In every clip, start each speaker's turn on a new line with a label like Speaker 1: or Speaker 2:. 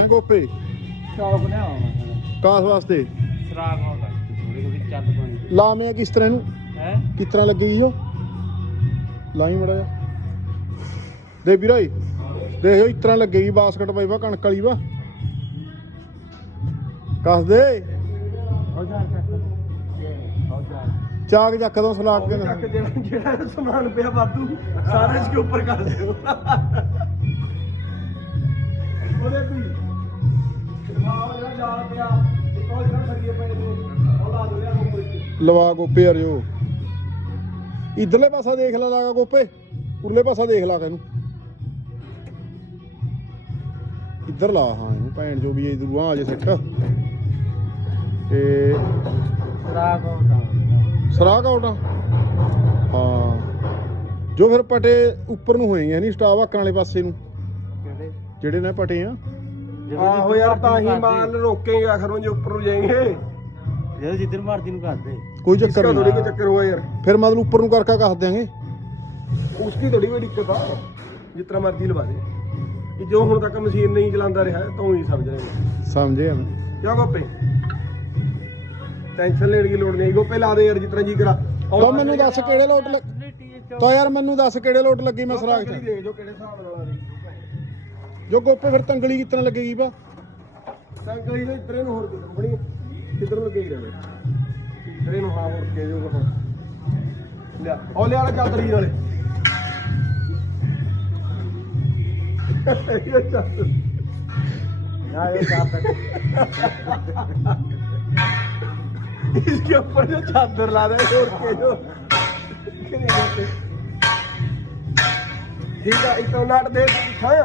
Speaker 1: ਹੈ ਗੋਪੇ?
Speaker 2: ਨੇ ਆਉਣਾ
Speaker 1: ਕਾਸ ਵਾਸਤੇ?
Speaker 2: ਸਰਾਗ ਆਉਂਦਾ ਥੋੜੀ ਥੋੜੀ ਚੱਲ ਪਾਣੀ
Speaker 1: ਲਾਵੇਂ ਕਿਸ ਤਰ੍ਹਾਂ ਇਹਨੂੰ?
Speaker 2: ਹੈ?
Speaker 1: ਕਿਸ ਤਰ੍ਹਾਂ ਲੱਗੇਗੀ ਉਹ? ਲਾਈ ਮੜਾ ਜਾ ਦੇ ਵੀਰਾਈ ਦੇਖੋ ਇਸ ਤਰ੍ਹਾਂ ਲੱਗੇਗੀ ਬਾਸਕਟ ਪਾਈ ਵਾ ਕਣਕ ਵਾਲੀ ਵਾ। ਕੱਸ ਦੇ।
Speaker 2: ਜਾ ਜਾ।
Speaker 1: ਚਾਕ ਚੱਕ ਦੋ ਸਲਾਕ ਕੇ
Speaker 3: ਚੱਕ ਜਿਹੜਾ ਸਮਾਨ ਪਿਆ ਵਾਧੂ ਸਾਰੇ ਇਸ ਉੱਪਰ ਕਰ ਦਿਓ। ਉਹਦੇ ਵੀ। ਦਿਖਾਓ ਜਿਹੜਾ ਜਾਲ ਪਿਆ ਇੱਕ ਉਹ ਜਿਹੜਾ ਸਰੀਏ ਪਏ ਨੇ ਉਹ ਲਾ ਦੋ ਯਾਰ ਉੱਪਰ ਇੱਕ।
Speaker 1: ਲਵਾ ਗੋਪੇ ਯਾਰ ਜੋ ਇਧਰਲੇ ਪਾਸਾ ਦੇਖ ਲੈ ਲਾਗਾ ਗੋਪੇ ਉਰਲੇ ਪਾਸਾ ਦੇਖ ਲਾ ਇਹਨੂੰ। ਇੱਧਰ ਲਾ ਹਾਂ ਇਹਨੂੰ ਭੈਣ ਜੋ ਵੀ ਇਧਰ ਆ ਜੇ ਸੱਟ। ਤੇ
Speaker 2: ਸਰਾਗ ਆਉਂਦਾ
Speaker 1: ਸਰਾਗ ਆਉਟਾ ਹਾਂ। ਜੋ ਫਿਰ ਪਟੇ ਉੱਪਰ ਨੂੰ ਹੋਏਗੇ ਨਹੀਂ ਸਟਾਵ ਆਕਣ ਵਾਲੇ ਪਾਸੇ ਨੂੰ।
Speaker 2: ਕਿਹੜੇ?
Speaker 1: ਜਿਹੜੇ ਨਾ ਪਟੇ ਆ?
Speaker 3: ਆਹੋ ਯਾਰ ਤਾਂ ਹੀ ਮਾਲ ਰੋਕੇ ਆਖਰੋਂ ਜੇ ਉੱਪਰੋਂ ਜਾਏਗੇ
Speaker 2: ਜਦੋਂ ਜਿੱਦਨ ਮਾਰਦੀ ਨੂੰ ਕਰਦੇ
Speaker 1: ਕੋਈ ਚੱਕਰ
Speaker 3: ਥੋੜੀ
Speaker 1: ਨਹੀਂ।
Speaker 3: ਚੱਕਰ ਹੋਇਆ ਯਾਰ।
Speaker 1: ਫਿਰ ਮਤਲਬ ਉੱਪਰ ਨੂੰ ਕਰਕਾ ਕੱਸ ਦਿਆਂਗੇ।
Speaker 3: ਉਸकी ਥੋੜੀ ਕੋਈ ਦਿੱਕਤ ਆ। ਜਿਸ ਤਰ੍ਹਾਂ ਮਰਜ਼ੀ ਲਵਾ ਦੇ। ਕਿ ਜੋ ਹੁਣ ਤੱਕ ਮਸ਼ੀਨ ਨਹੀਂ ਚਲਾਉਂਦਾ ਰਿਹਾ ਤਾਂ ਹੀ ਸਮਝ ਰਹੇ
Speaker 1: ਸਮਝੇ ਆ
Speaker 3: ਕਿਆ ਗੋਪੇ। ਟੈਨਸ਼ਨ ਲੈਣ ਦੀ ਲੋੜ ਨਹੀਂ ਗੋਪੇ ਲਾ ਦੇ ਯਾਰ ਜਿਸ ਤਰ੍ਹਾਂ ਜੀ ਕਰਾ।
Speaker 1: ਤੋ ਮੈਨੂੰ ਦੱਸ ਕਿਹੜੇ ਲੋਟ ਲੱਗ ਤੋ ਯਾਰ ਮੈਨੂੰ ਦੱਸ ਕਿਹੜੇ ਲੋਟ ਲੱਗੀ ਮੈਂ ਸਰਾਗ ਚ?
Speaker 3: ਦੇਖ ਜੋ ਕਿਹੜੇ ਹਿਸਾਬ ਨਾਲ ਆ ਰਹੀ।
Speaker 1: ਜੋ ਗੋਪੇ ਫਿਰ ਤੰਗਲੀ ਕਿਤਨਾ ਲੱਗੇਗੀ ਬਾ
Speaker 3: ਤੰਗਲੀ ਦੇ ਟ੍ਰੇਨ ਹੋਰ ਦੀ ਕੰਪਨੀ ਕਿੱਧਰ ਲੱਗੇਗੀ ਰੇ ਟ੍ਰੇਨ ਹਾਂ ਹੋਰ ਕੇ ਜੋ ਕੋ ਲਿਆ ਹੌਲੇ ਵਾਲਾ ਚੱਲ ਤਰੀਰ ਵਾਲੇ।
Speaker 2: ਨਾ ਇਹ
Speaker 3: ਸਾਫ਼ ਇਸ ਕੇ ਉੱਪਰ ਜੋ ਚਾਦਰ ਲਾ ਦੇ ਹੋਰ ਕੇ
Speaker 1: ਜੋ ਠੀਕ ਆ
Speaker 3: ਇਤੋਂ ਨਾਟ ਦੇ ਦਿਖਾਇਆ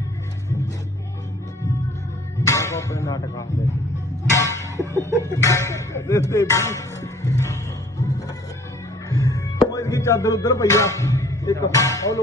Speaker 2: ਉਹ ਆਪਣੇ ਨਾਟਕ ਆਉਂਦੇ।
Speaker 3: ਦੇ ਦੇ ਉਹ ਇਹਦੀ ਚਾਦਰ ਉਧਰ ਪਈ ਆ। ਇੱਕ। ਉਹ ਲੋ